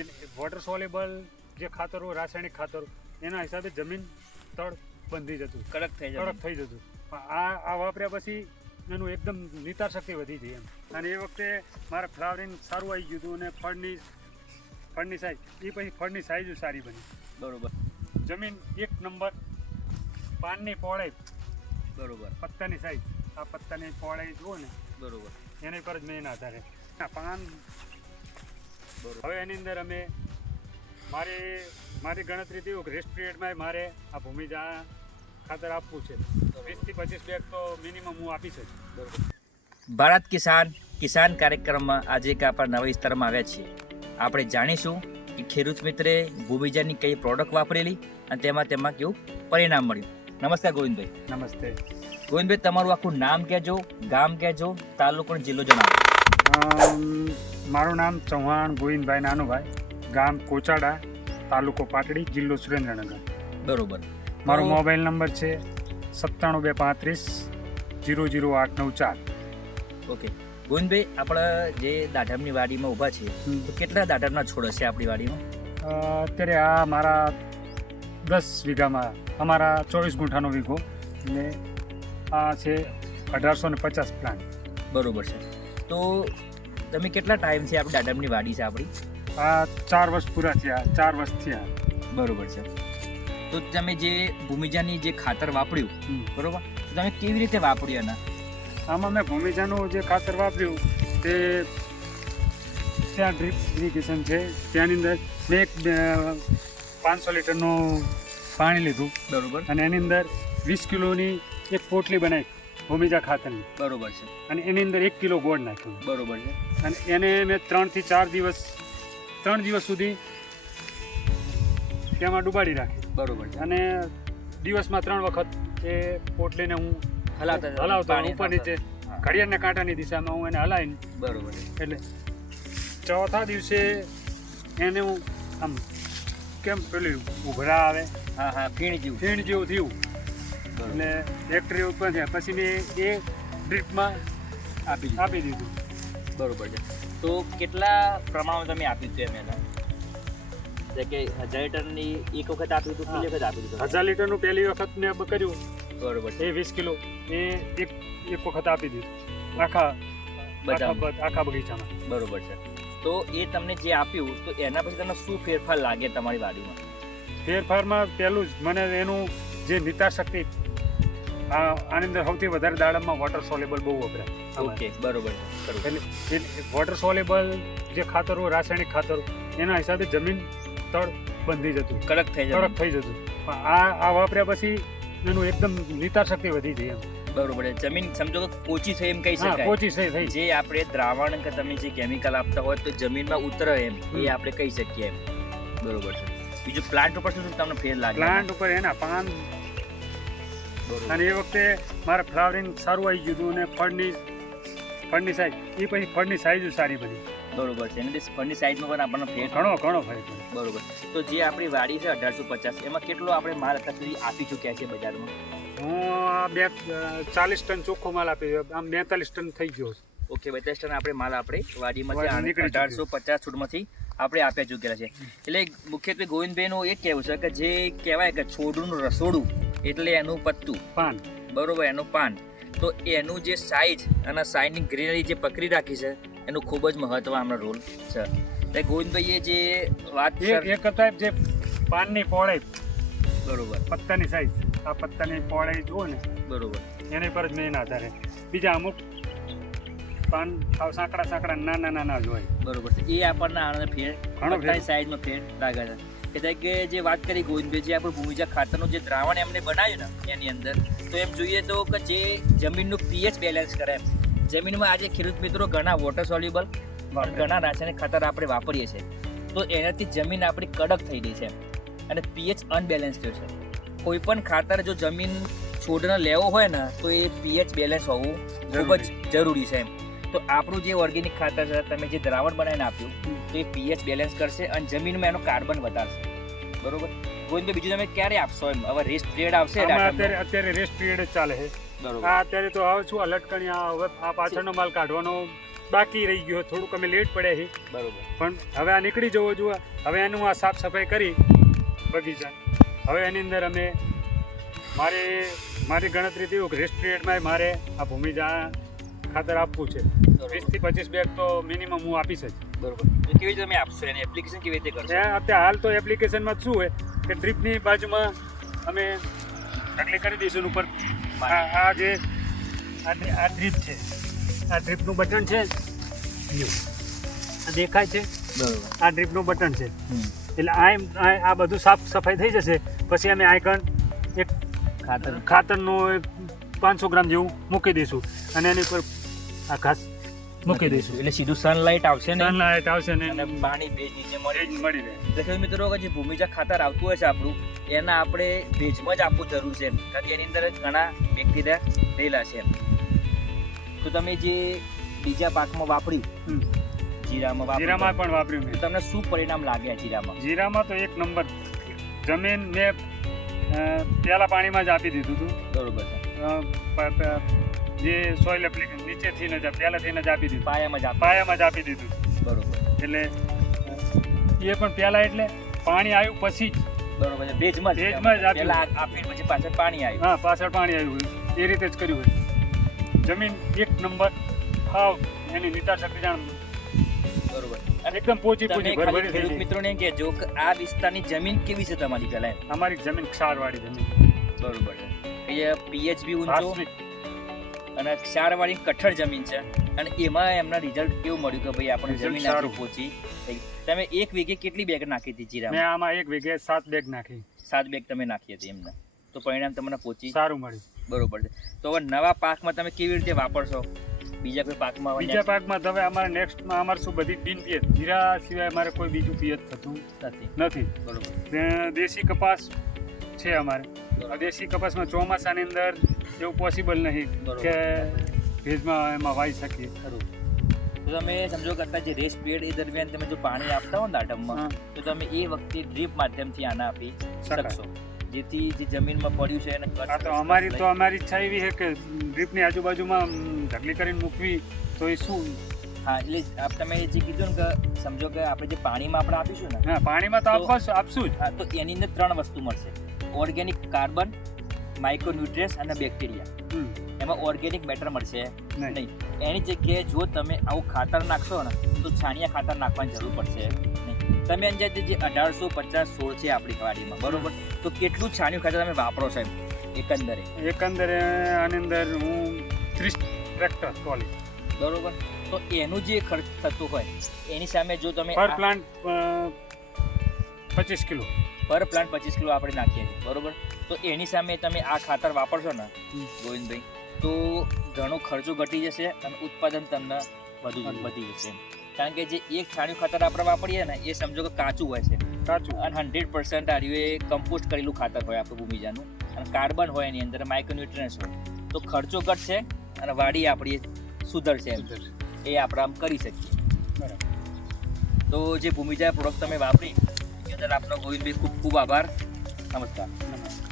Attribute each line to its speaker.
Speaker 1: એ water સોલેબલ જે ખાતરો રાસાયણિક ખાતરો એના હિસાબે જમીન તળ બંધી જતું.
Speaker 2: કડક થઈ
Speaker 1: કડક થઈ જતું. પણ આ આ વાપર્યા પછી એનું એકદમ નિતાર શક્તિ વધી ગઈ એમ. અને એ વખતે મારે ફ્લાવરિંગ સારું આવી ગયું હતું અને ફળની ફળની સાઈઝ એ પછી ફળની સાઈઝ સારી બની.
Speaker 2: બરોબર.
Speaker 1: જમીન એક નંબર પાનની પહોળાઈ
Speaker 2: બરોબર.
Speaker 1: પત્તાની સાઈઝ આ પત્તાની પહોળાઈ જુઓ ને
Speaker 2: બરોબર.
Speaker 1: એની પર જ મેં આધારે આ પાન હવે એની અંદર અમે મારી મારી ગણતરી થયું કે રેસ્ટ પિરિયડમાં મારે આ ભૂમિજા ખાતર આપવું છે. વીસથી પચીસ બેગ તો મિનિમમ હું આપી શકું.
Speaker 2: ભારત કિસાન કિસાન કાર્યક્રમમાં આજે એક આપણા નવા વિસ્તારમાં આવ્યા છીએ. આપણે જાણીશું કે ખેડૂત મિત્રે ભૂમિજાની કઈ પ્રોડક્ટ વાપરેલી અને તેમાં તેમાં કેવું પરિણામ મળ્યું. નમસ્કાર ગોવિંદભાઈ.
Speaker 1: નમસ્તે.
Speaker 2: ગોવિંદભાઈ તમારું આખું નામ કહેજો ગામ કહેજો તાલુકો અને જિલ્લો જણાવો.
Speaker 1: મારું નામ ચૌહાણ ગોવિંદભાઈ નાનુભાઈ ગામ કોચાડા તાલુકો પાટડી જિલ્લો સુરેન્દ્રનગર.
Speaker 2: બરોબર.
Speaker 1: મારો મોબાઈલ નંબર છે સત્તાણું બે પાંત્રીસ જીરો જીરો આઠ નવ ચાર.
Speaker 2: ઓકે ગોવિંદભાઈ આપણા જે દાઢમની વાડીમાં ઊભા છે તો કેટલા દાઢમના છોડ હશે આપણી વાડીમાં?
Speaker 1: અત્યારે આ મારા દસ વીઘામાં અમારા ચોવીસ ગુંઠાનો વીઘો એટલે આ છે અઢારસો ને પચાસ પ્લાન્ટ.
Speaker 2: બરોબર છે. તો તમે કેટલા ટાઈમથી આપણી દાઢમની વાડી છે આપણી?
Speaker 1: આ ચાર વર્ષ પૂરા થયા ચાર વર્ષ થયા.
Speaker 2: બરોબર છે. તો તમે જે ભૂમિજાની જે ખાતર વાપર્યું બરોબર? તો તમે કેવી રીતે વાપર્યું એના
Speaker 1: આમાં મેં ભૂમિજાનું જે ખાતર વાપર્યું તે ત્યાં ડ્રીપ ઇરિગેશન છે. ત્યાંની અંદર મેં એક પાંચસો લીટરનું પાણી લીધું.
Speaker 2: બરોબર.
Speaker 1: અને એની અંદર વીસ કિલોની એક પોટલી બનાવી. ભૂમિજા ખાતરની.
Speaker 2: બરોબર છે.
Speaker 1: અને એની અંદર એક કિલો ગોળ નાખ્યું.
Speaker 2: બરોબર છે.
Speaker 1: અને એને મેં ત્રણથી ચાર દિવસ ત્રણ દિવસ સુધી તેમાં ડુબાડી રાખી.
Speaker 2: બરોબર છે.
Speaker 1: અને દિવસમાં ત્રણ વખત એ પોટલીને હું
Speaker 2: હલાવતા
Speaker 1: હલાવતા ઉપર નીચે ઘડિયાળના કાંટાની દિશામાં હું એને હલાવીને
Speaker 2: બરોબર
Speaker 1: એટલે ચોથા દિવસે એને હું આમ કેમ પેલું ઉભરા આવે?
Speaker 2: હા હા ફીણ જેવું.
Speaker 1: ફીણ જેવું થયું. એટલે ફેક્ટરી ઉપર છે પછી મેં એ ડ્રીપમાં
Speaker 2: આપી
Speaker 1: આપી દીધું.
Speaker 2: બરોબર છે. તો કેટલા પ્રમાણમાં તમે આપી દીધું એમ એટલે કે હજાર લીટરની એક વખત આપી દીધું બીજી વખત આપી દીધું.
Speaker 1: હજાર લીટરનું પહેલી વખત મેં કર્યું.
Speaker 2: બરોબર
Speaker 1: એ વીસ કિલો. એ એક એક વખત આપી દીધું. આખા
Speaker 2: બધા
Speaker 1: આખા બગીચામાં.
Speaker 2: બરોબર છે. તો એ તમને જે આપ્યું તો એના પછી તમને શું ફેરફાર લાગે તમારી વાડીમાં?
Speaker 1: ફેરફારમાં પહેલું જ મને એનું જે નિતાર શક્તિ આ આની અંદર સૌથી વધારે દાડમમાં વોટર સોલેબલ બહુ વપરાય.
Speaker 2: ઓકે બરોબર
Speaker 1: એટલે વોટર સોલેબલ જે ખાતરો રાસાયણિક ખાતરો એના હિસાબે જમીન તળ બંધી જતું.
Speaker 2: કડક થઈ જાય
Speaker 1: કડક થઈ જતું. પણ આ આ વાપર્યા પછી એનું એકદમ નિતાર શક્તિ વધી જાય એમ.
Speaker 2: બરોબર જમીન સમજો કે ઓછી થઈ એમ કહી શકાય.
Speaker 1: પોચી થઈ થઈ.
Speaker 2: જે આપણે દ્રાવણ કે તમે જે કેમિકલ આપતા હોય તો જમીનમાં ઉતરે એમ એ આપણે કહી શકીએ એમ. બરોબર છે. બીજું પ્લાન્ટ ઉપર શું તમને ફેર લાગે?
Speaker 1: પ્લાન્ટ ઉપર એના પાન અને એ વખતે મારે ફ્લાવરિંગ સારું આવી ગયું હતું અને ફળની ફળની સાઈઝ એ પછી ફળની સાઈઝ સારી બની.
Speaker 2: બરોબર છે. એટલે ફળની સાઈઝમાં પણ આપણને ફેર
Speaker 1: ઘણો ઘણો ફરક
Speaker 2: બરોબર. તો જે આપણી વાડી છે અઢારસો પચાસ એમાં કેટલો આપણે માલ અત્યાર સુધી આપી ચૂક્યા છે બજારમાં?
Speaker 1: હું આ બે ચાલીસ ટન ચોખ્ખો માલ આપી આમ બેતાલીસ ટન થઈ ગયો છે.
Speaker 2: ઓકે બેતાલીસ ટન આપણે માલ આપણે વાડીમાંથી અઢારસો પચાસ છૂટમાંથી આપણે આપ્યા ચૂકેલા છે. એટલે મુખ્યત્વે ગોવિંદભાઈનું એ કહેવું છે કે જે કહેવાય કે છોડનું રસોડું એટલે એનું પત્તું.
Speaker 1: પાન.
Speaker 2: બરોબર એનું પાન. તો એનું જે સાઈઝ અને સાઈડની ગ્રીનરી જે પકડી રાખી છે એનું ખૂબ જ મહત્વ આમનો રોલ છે. એટલે ગોવિંદભાઈએ જે વાત
Speaker 1: એક હતા જે પાનની પોળે
Speaker 2: બરોબર.
Speaker 1: પત્તાની સાઈઝ આ પત્તાની પોળે જુઓ ને.
Speaker 2: બરોબર.
Speaker 1: એની પર જ મેં આધારે બીજા અમુક પાન સાવ સાંકડા સાંકડા નાના નાના જ હોય.
Speaker 2: બરોબર. છે એ આપણને આણંદ ફેર
Speaker 1: ઘણો
Speaker 2: સાઈઝમાં ફેર લાગે છે. એટલે કે જે વાત કરી ગોવિંદભાઈ જે આપણું ભૂમિજા ખાતરનું જે દ્રાવણ એમને બનાવ્યું ને એની અંદર તો એમ જોઈએ તો કે જે જમીનનું પીએચ બેલેન્સ કરે એમ. જમીનમાં આજે ખેડૂત મિત્રો ઘણા વોટર સોલ્યુબલ ઘણા રાસાયણિક ખાતર આપણે વાપરીએ છીએ. તો એનાથી જમીન આપણી કડક થઈ ગઈ છે અને પીએચ અનબેલેન્સ થયો છે. કોઈ પણ ખાતર જો જમીન છોડને લેવો હોય ને તો એ પીએચ બેલેન્સ હોવું ખૂબ જ જરૂરી છે એમ. તો આપણું જે ઓર્ગેનિક ખાતર છે તમે જે દ્રાવણ બનાવીને આપ્યું તો એ પીએચ બેલેન્સ કરશે અને જમીનમાં એનો કાર્બન વધારશે. બરોબર? ગોવિંદભાઈ બીજું તમે ક્યારે આપશો એમ? હવે રેસ્ટ પીરિયડ આવશે
Speaker 1: અત્યારે અત્યારે રેસ્ટ પીરિયડ ચાલે છે.
Speaker 2: બરોબર.
Speaker 1: આ અત્યારે તો હવે શું આ લટકણી આ હવે આ પાછળનો માલ કાઢવાનો બાકી રહી ગયો. થોડુંક અમે લેટ પડ્યા છે
Speaker 2: બરોબર.
Speaker 1: પણ હવે આ નીકળી જવો જોઈએ હવે એનું આ સાફ સફાઈ કરી બગીચા. હવે એની અંદર અમે મારે મારી ગણતરી થયું કે રેસ્ટ પીરિયડમાં મારે આ ભૂમિજા ખાતર આપવું છે. વીસથી પચીસ બેગ તો મિનિમમ હું આપીશ જ.
Speaker 2: બરોબર. કેવી રીતે તમે આપશો? એની એપ્લિકેશન કેવી રીતે કરશો?
Speaker 1: અત્યારે હાલ તો એપ્લિકેશનમાં શું હોય કે ડ્રીપની બાજુમાં અમે ઢગલી કરી દઈશું ઉપર. આ જે આ ડ્રી- ડ્રીપ છે. આ ડ્રીપનું બટન છે. આ દેખાય છે?
Speaker 2: બરોબર.
Speaker 1: આ ડ્રીપનું બટન છે. એટલે આ આ બધું સાફ સફાઈ થઈ જશે. પછી અમે આયકન એક
Speaker 2: ખાતર.
Speaker 1: ખાતરનું પાંચસો ગ્રામ જેવું મૂકી દઈશું. અને એની ઉપર આ ઘાસ મૂકી દઈશું.
Speaker 2: એટલે સીધું સનલાઇટ આવશે ને
Speaker 1: સનલાઇટ આવશે ને
Speaker 2: અને પાણી ભેજ નીચે મળે
Speaker 1: મળી રહે.
Speaker 2: એટલે મિત્રો કે જે ભૂમિજા ખાતર આવતું હોય છે આપણું એના આપણે ભેજમાં જ આપવું જરૂર છે કારણ કે એની અંદર ઘણા બેક્ટેરિયા રહેલા છે તો તમે જે બીજા પાકમાં વાપર્યું જીરામાં
Speaker 1: જીરામાં પણ વાપર્યું
Speaker 2: તો
Speaker 1: મેં
Speaker 2: તમને શું પરિણામ લાગ્યા જીરામાં?
Speaker 1: જીરામાં તો એક નંબર. જમીન મેં પહેલા પાણીમાં જ આપી દીધું હતું.
Speaker 2: બરોબર
Speaker 1: જે સોઇલ એપ્લિકેશન નીચેથી જ પહેલાથી જ આપી દીધું.
Speaker 2: પાયામાં જ
Speaker 1: પાયામાં જ આપી દીધું.
Speaker 2: બરોબર.
Speaker 1: એટલે એ પણ પહેલા એટલે પાણી આવ્યું પછી જ.
Speaker 2: બરોબર છે ભેજમાં
Speaker 1: ભેજમાં જ આપ્યું.
Speaker 2: પહેલા પછી પાછળ પાણી આવ્યું.
Speaker 1: હા પાછળ પાણી આવ્યું એ રીતે જ કર્યું હોય. જમીન એક નંબર હાવ એની નિતાર શક્તિ જાણ.
Speaker 2: બરોબર.
Speaker 1: એકદમ પોચી પોચી ભરભરી
Speaker 2: ખેડૂત મિત્રોને કહેજો કે આ વિસ્તારની જમીન કેવી છે તમારી પેલા
Speaker 1: અમારી જમીન ક્ષારવાળી જમીન.
Speaker 2: બરોબર. છે એ પીએચ બી ઊંચો અને ક્ષારવાળી કઠણ જમીન છે. અને એમાં એમના રિઝલ્ટ કેવું મળ્યું કે ભાઈ આપણે જમીન
Speaker 1: સારું.
Speaker 2: પહોંચી. તમે એક વીઘે કેટલી બેગ નાખી હતી
Speaker 1: જીરા
Speaker 2: મેં
Speaker 1: આમાં એક વીઘે સાત બેગ નાખી.
Speaker 2: સાત બેગ તમે નાખી હતી એમને. તો પરિણામ તમને પહોંચી
Speaker 1: સારું મળ્યું.
Speaker 2: બરોબર છે. તો હવે નવા પાકમાં તમે કેવી રીતે વાપરશો? બીજા કોઈ પાકમાં
Speaker 1: બીજા પાકમાં તમે અમારે નેક્સ્ટમાં અમારે શું બધી બિન પિયત જીરા સિવાય અમારે કોઈ બીજું પિયત થતું
Speaker 2: નથી.
Speaker 1: નથી.
Speaker 2: બરોબર.
Speaker 1: દેશી કપાસ છે અમારે. દેશી કપાસમાં ચોમાસાની અંદર એવું પોસિબલ નહીં કે ભેજમાં એમાં વાવી શકીએ.
Speaker 2: ખરું. તો તમે સમજો કે અત્યારે જે રેસ પીરિયડ એ દરમિયાન તમે જો પાણી આપતા હો ને દાડમમાં તો તમે એ વખતે ડ્રીપ માધ્યમથી આના આપી. શકશો. જેથી જે જમીનમાં પડ્યું છે એને
Speaker 1: આ તો અમારી તો અમારી ઈચ્છા એવી છે કે ડ્રીપની આજુબાજુમાં ઢગલી કરીને મૂકવી તો એ શું?
Speaker 2: હા એટલે આપ તમે જે કીધું ને કે સમજો કે આપણે જે પાણીમાં આપણે આપીશું ને
Speaker 1: હા પાણીમાં તો આપવા આપશું જ.
Speaker 2: હા તો એની અંદર ત્રણ વસ્તુ મળશે. ઓર્ગેનિક કાર્બન માઇક્રોન્યુટ્રિયન્સ અને બેક્ટેરિયા એમાં ઓર્ગેનિક મેટર મળશે
Speaker 1: નહીં.
Speaker 2: એની જગ્યાએ જો તમે આવું ખાતર નાખશો ને તો છાણિયા ખાતર નાખવાની જરૂર પડશે નહીં. તમે અંદાજે જે અઢારસો પચાસ સોળ છે આપણી વાડીમાં બરોબર? તો કેટલું છાણિયું ખાતર તમે વાપરો છો એકંદરે.
Speaker 1: એકંદરે આની અંદર હું ત્રીસ ટ્રેક્ટર ટ્રોલી
Speaker 2: બરોબર? તો એનું જે ખર્ચ થતું હોય એની સામે જો તમે
Speaker 1: પર પ્લાન્ટ પચીસ કિલો.
Speaker 2: પર પ્લાન્ટ પચીસ કિલો આપણે નાખીએ છીએ બરોબર? તો એની સામે તમે આ ખાતર વાપરશો ને ગોવિંદભાઈ તો ઘણો ખર્ચો ઘટી જશે અને ઉત્પાદન તમને વધુ
Speaker 1: વધુ.
Speaker 2: જશે. કારણ કે જે એક છાણિયું ખાતર આપણે વાપરીએ ને એ સમજો કે કાચું હોય છે.
Speaker 1: કાચું.
Speaker 2: અને હંડ્રેડ પર્સન્ટ આ એ કમ્પોસ્ટ કરેલું ખાતર હોય આપણું ભૂમિજાનું. અને કાર્બન હોય એની અંદર માઇક્રોન્યુટ્રન્સ હોય. તો ખર્ચો ઘટશે અને વાડી આપણી સુધરશે એ આપણે આમ કરી શકીએ.
Speaker 1: બરાબર.
Speaker 2: તો જે ભૂમિજા પ્રોડક્ટ તમે વાપરી એની અંદર આપનો ગોવિંદભાઈ ખૂબ ખૂબ આભાર. નમસ્કાર.
Speaker 1: નમસ્કાર.